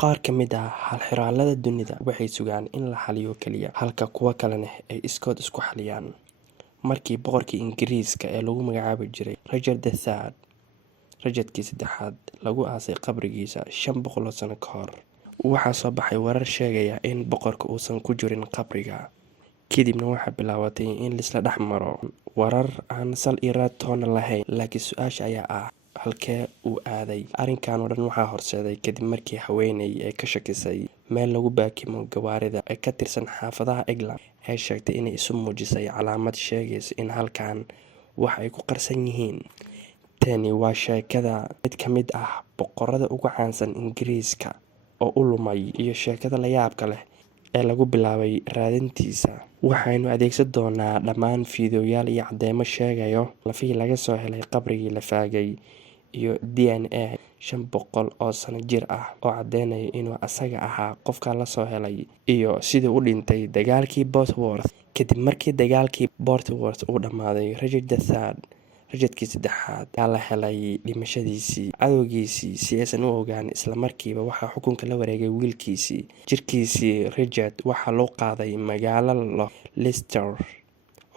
Qaar ka mid ah xal-xiraallada dunida waxay sugaan in la xalliyo kaliya, halka kuwa kalena ay iskood isku xalliyaan. Markii boqorkii Ingiriiska ee lagu magacaabi jiray Richard III Richardkii saddexaad lagu aasay qabrigiisa 500 sano ka hor, waxaa soo baxay warar sheegaya in boqorka uusan ku jirin qabriga. Kadibna waxaa bilaabatay in laisla dhex maro warar aan sal iyo raad toona lahayn, laakiin su-aasha ayaa ah halkee uu aaday. Arrinkan oo dhan waxaa horseeday kadib markii haweeney ay ka shakisay meel lagu baakimo gawaarida ee ka tirsan xaafadaha England ay sheegtay inay isu muujisay calaamad sheegaysa in halkan wax ay ku qarsan yihiin. Tani waa sheekada mid ka mid ah boqorada ugu caansan Ingiriiska oo u lumay, iyo sheekada la yaabka leh ee lagu bilaabay raadintiisa. Waxaynu adeegsan doonaa dhammaan fiidiyoyaal iyo cadeymo sheegayo lafihii laga soo helay qabrigii la faagay, iyo DNA 500 oo sano jir ah oo cadeynaya inuu asaga ahaa qofka la soo helay, iyo sidii u dhintay dagaalkii Bosworth. Kadib markii dagaalkii Bosworth uu dhammaaday, Richardkii saddexaad ayaa la helay dhimashadiisii. Cadowgiisii si aysan u ogaan, isla markiiba waxaa xukunka la wareegay wiilkiisii. Jirkiisii Richard waxaa loo qaaday magaalo Leicester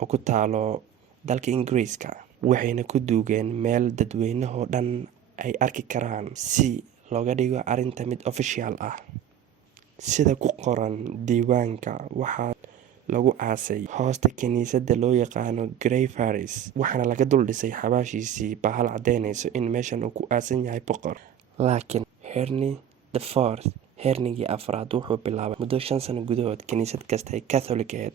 oo ku taalo dalka Ingiriiska, waxayna ku duugeen meel dadweynahoo dhan ay arki karaan si looga dhigo arrinta mid official ah. Sida ku qoran diiwaanka, waxaa lagu aasay hoosta kiniisadda loo yaqaano Greyfriars, waxaana laga dul dhisay xabaashiisii bahal cadeynayso in meeshan uu ku aasan yahay boqor. Laakiin Henry IV Henrygii afraad wuxuu bilaabay muddo 5 sano gudahood kiniisad kasta ee Catholic ahayd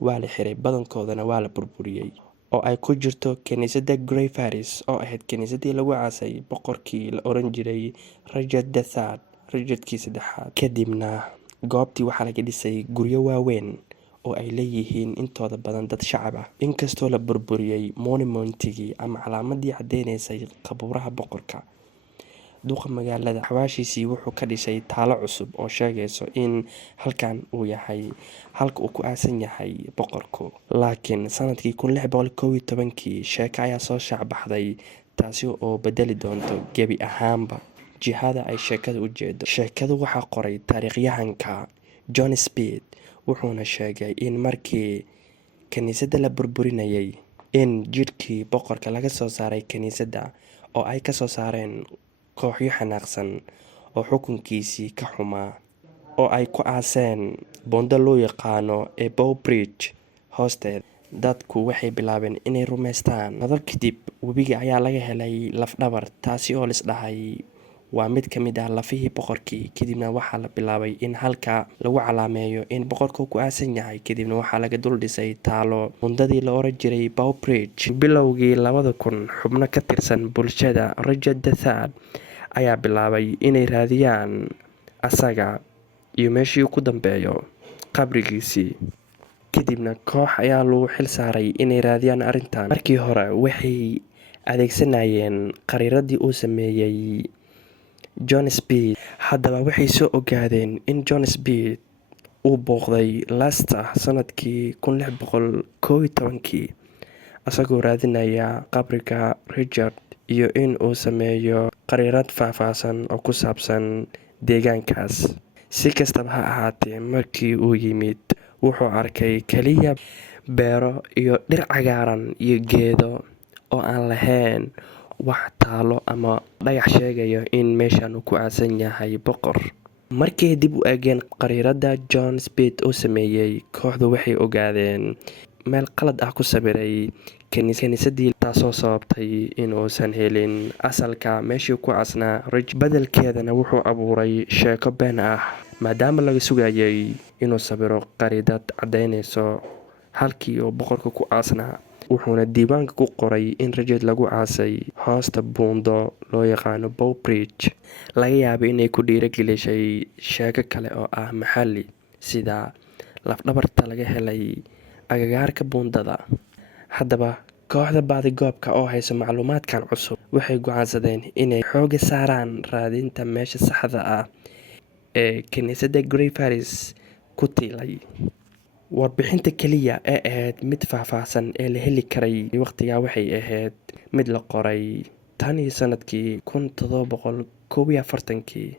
waa la xiray, badankoodana waa la burburiyey, oo ay ku jirto kiniisadda Greyfriars oo ahayd kiniisaddii lagu aasay boqorkii la oran jiray Richard III Richardkii saddexaad. Kadibna goobtii waxaa laga dhisay guryo waaweyn oo ay leeyihiin intooda badan dad shacab ah, inkastoo la burburiyey monumentigii ama calaamadii cadeynaysay qabuuraha boqorka. Duqa magaalada xabaashiisii wuxuu ka dhisay taalo cusub oo sheegayso in halkan uu yahay halka uu ku aasan yahay boqorku. Laakiin sanadkii 1611 sheeko ayaa soo shaacbaxday, taasi oo bedeli doonto gebi ahaanba jihada ay sheekadu u jeedo. Sheekadu waxaa qoray taariikhyahanka John Speed, wuxuuna sheegay in markii kiniisadda la burburinayay, in jidhkii boqorka laga soo saaray kiniisadda, oo ay ka soo saareen kooxyo xanaaqsan oo xukunkiisii ka xumaa, oo ay ku aaseen buundo loo yaqaano ee Bow Bridge hoosteeda. Dadku waxay bilaabeen inay rumaystaan. Nadal kadib, webiga ayaa laga helay laf-dhabar, taasi oo lisdhahay waa mid ka mid ah lafihii boqorkii. Kadibna waxaa la bilaabay in halka lagu calaameeyo in boqorku ku aasan yahay. Kadibna waxaa laga dul dhisay taalo buundadii la oran jiray Bow Bridge. Bilowgii 2000, xubno ka tirsan bulshada Richard III ayaa bilaabay inay raadiyaan asaga iyo meeshii uu ku dambeeyo qabrigiisii. Kadibna koox ayaa lagu xil saaray inay raadiyaan arrintan. Markii hore waxay adeegsanayeen khariiradii uu sameeyey John Speed. Haddaba waxay soo ogaadeen in John Speed uu booqday Leicester sanadkii 1611 asagoo raadinaya qabriga Richard, iyo in uu sameeyo khariirad faahfaahsan oo ku saabsan deegaankaas. Si kastaba ha ahaatee, markii uu yimid wuxuu arkay kaliya beero iyo dhir cagaaran iyo geedo oo aan lahayn wax taalo ama dhagax sheegaya in meeshan uu ku aasan yahay boqor. Markay dib u eegeen khariiradda John Speed uu sameeyey, kooxdu waxay ogaadeen meel qalad ah ku sawiray kiniisaddii, taasoo sababtay inuusan helin asalka meeshii ku aasnaa Richard. Beddelkeedana wuxuu abuuray sheeko been ah, maadaama laga sugayay inuu sawiro khariidad cadeynayso halkii uu boqorku ku aasnaa. Wuxuuna diiwaanka ku qoray in Richard lagu aasay hoosta buundo loo yaqaano Bow Bridge. Laga yaabay inay ku dhiirigelisay sheeko kale oo ah maxalli, sida laf-dhabarta laga helay agagaarka buundada. Haddaba kooxda baadigoobka oo haysa macluumaadkan cusub waxay go'aansadeen inay xoogga saaraan raadinta meesha saxda ah ee kiniisadda Greyfriars ku tiilay. Warbixinta kaliya ee ahayd mid faahfaahsan ee la heli karay waqtigaa waxay ahayd mid la qoray tan iyo sanadkii 1741.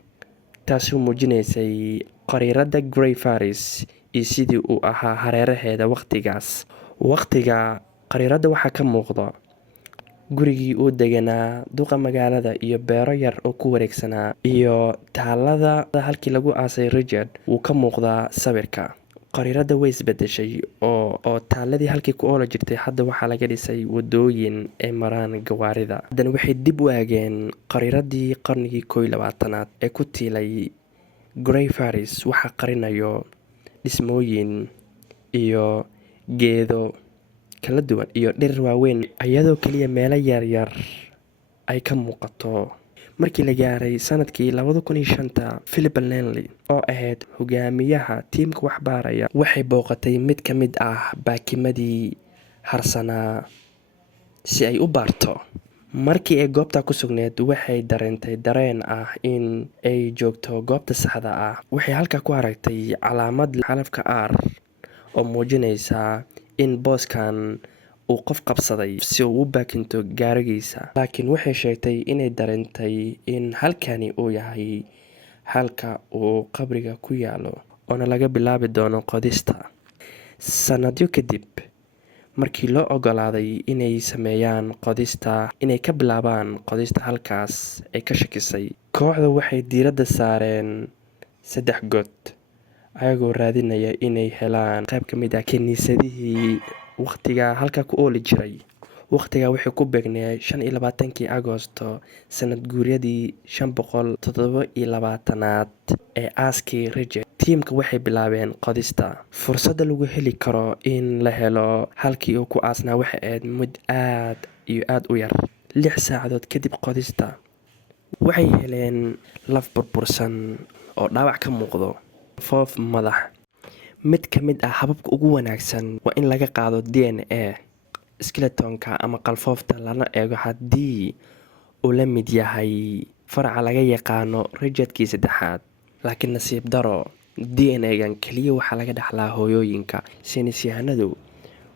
taasi oo muujinaysay qariirada Grey Faris iyo sidii uu ahaa hareeraheeda waqtigaas. Waqtiga qariirada waxaa ka muuqda gurigii uu deganaa duqa magaalada iyo beero yar oo ku wareegsanaa, iyo taalada halkii lagu aasay Richard wuu ka muuqdaa sawirka. qariirada way isbedeshay oo taaladii halkii ku oola jirtay hadda waxaa laga dhisay wadooyin ay maraan gawaarida. haddana waxay dib u eegeen qariiradii qarnigii 21aad ee ku tiilay Grey Faris. waxaa qarinayo dhismooyin iyo geedo kala duwan iyo dhir waaweyn, iyadoo keliya meelo yaryar ay ka muuqato. markii la gaaray sanadkii 2005, Philip Lanley oo ahayd hogaamiyaha tiimka waxbaaraya waxay booqatay mid ka mid ah baakimadii harsanaa si ay u baarto. markii ay goobta ku sugneed waxay dareentay dareen ah in ay joogto goobta saxda ah. waxay halkaa ku aragtay calaamad xarafka R oo muujinaysa in booskan uu qof qabsaday si uu u baakinto gaarigiisa. laakiin waxay sheegtay inay dareentay in halkani uu yahay halka uu qabriga ku yaalo, oona laga bilaabi doono qodista. sanadyo kadib, markii loo ogolaaday inay sameeyaan qodista, inay ka bilaabaan qodista halkaas ay ka shakisay, kooxda waxay diiradda saareen 3 god, ayagoo raadinaya inay helaan qayb ka mid ah kiniisadihii waqtiga halka ku ooli jiray. waqtiga waxay ku beegnay 25 Agoosto, sanad guuryadii 527aad ee aaskii Richard. tiimka waxay bilaabeen qodista. fursadda lagu heli karo in la helo halkii uu ku aasnaa waxay ahayd mid aad iyo aad u yar. 6 saacadood kadib qodista, waxay heleen laf burbursan oo dhaawac ka muuqdo, foof madax. mid ka mid ah hababka ugu wanaagsan waa in laga qaado DNA skeletonka ama qalfoofta, lana eego haddii uu la mid yahay faraca laga yaqaano Richardkii 3aad. laakiin nasiib daro, DNA-gan keliya waxaa laga dhaxlaa hooyooyinka. saynisyahanadu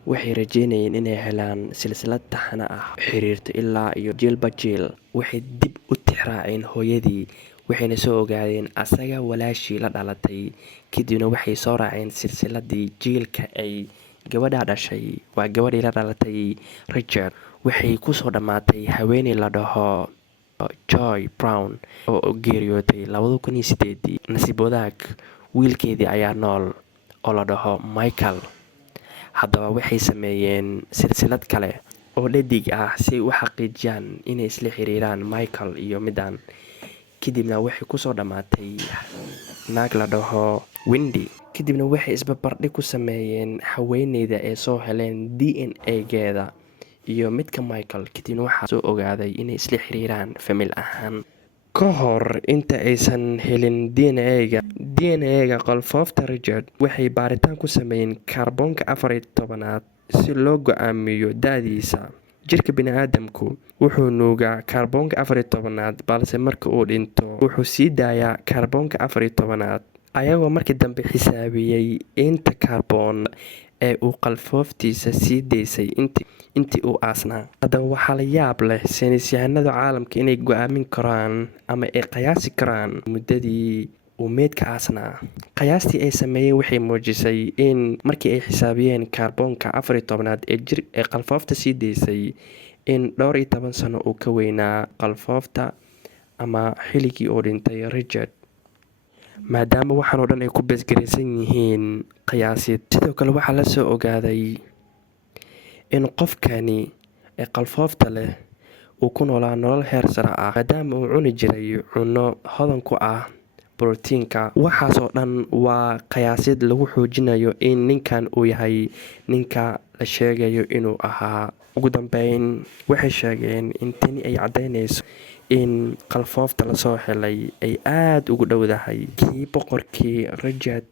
waxay rajeynayeen inay helaan silsilad taxane ah xiriirto ilaa iyo jiilba jiil. waxay dib u tixraaceen hooyadii, waxayna soo ogaadeen asaga walaashii la dhalatay. kadibna waxay soo raaceen silsiladii jiilka ay gabadha dhashay, waa gabadhii la dhalatay Richard. waxay kusoo dhammaatay haweeney la dhaho Joy Brown oo geeriyootay 2008. nasiib wadaag, wiilkeedii ayaa nool oo la dhaho Michael. haddaba waxay sameeyeen silsilad kale oo dhadig ah si ay u xaqiijiyaan inay isla xiriiraan Michael iyo midaan. kadibna waxay kusoo dhammaatay naag la dhaho Wendy. kadibna waxay isbarbardhig ku sameeyeen haweeneyda ay soo heleen DNA-geeda iyo midka Michael. kadibna waxaa soo ogaaday inay isla xiriiraan famil ahaan. ka hor inta aysan helin DNA-ga qalfoofta Richard, waxay baaritaan ku sameeyeen kaarboonka 14aad si loo go'aamiyo da'diisa. jirka bini'aadamku wuxuu nuugaa kaarboonka 14aad, balse marka uu dhinto wuxuu sii daayaa kaarboonka 14aad. ayagoo markii dambe xisaabiyey inta kaarboon ee uu qalfooftiisa sii daysay intii uu aasnaa. haddaba waxaa la yaab leh saynisyahanada caalamka inay go'aamin karaan ama ay qiyaasi karaan muddadii uu meydka aasnaa. qiyaastii ay sameeyeen waxay muujisay in markii ay xisaabiyeen kaarboonka 14aad ee qalfoofta sii daysay, in dhowr iyo 10 sano uu ka weynaa qalfoofta ama xilligii uu dhintay Richard. maadaama waxaan oo dhan ay ku beesgaraysan yihiin qiyaasid. sidoo kale waxaa la soo ogaaday in qofkani ee qalfoofta leh uu ku noolaa nolol heer sare ah, maadaama uu cuni jiray cunno hodan ku ah borotiinka. waxaasoo dhan waa qiyaasid lagu xoojinayo in ninkan uu yahay ninka la sheegayo inuu ahaa. ugu dambeyn, waxay sheegeen in tani ay caddaynayso in qalfoofta lasoo helay ay aad ugu dhowdahay kii boqorkii Richard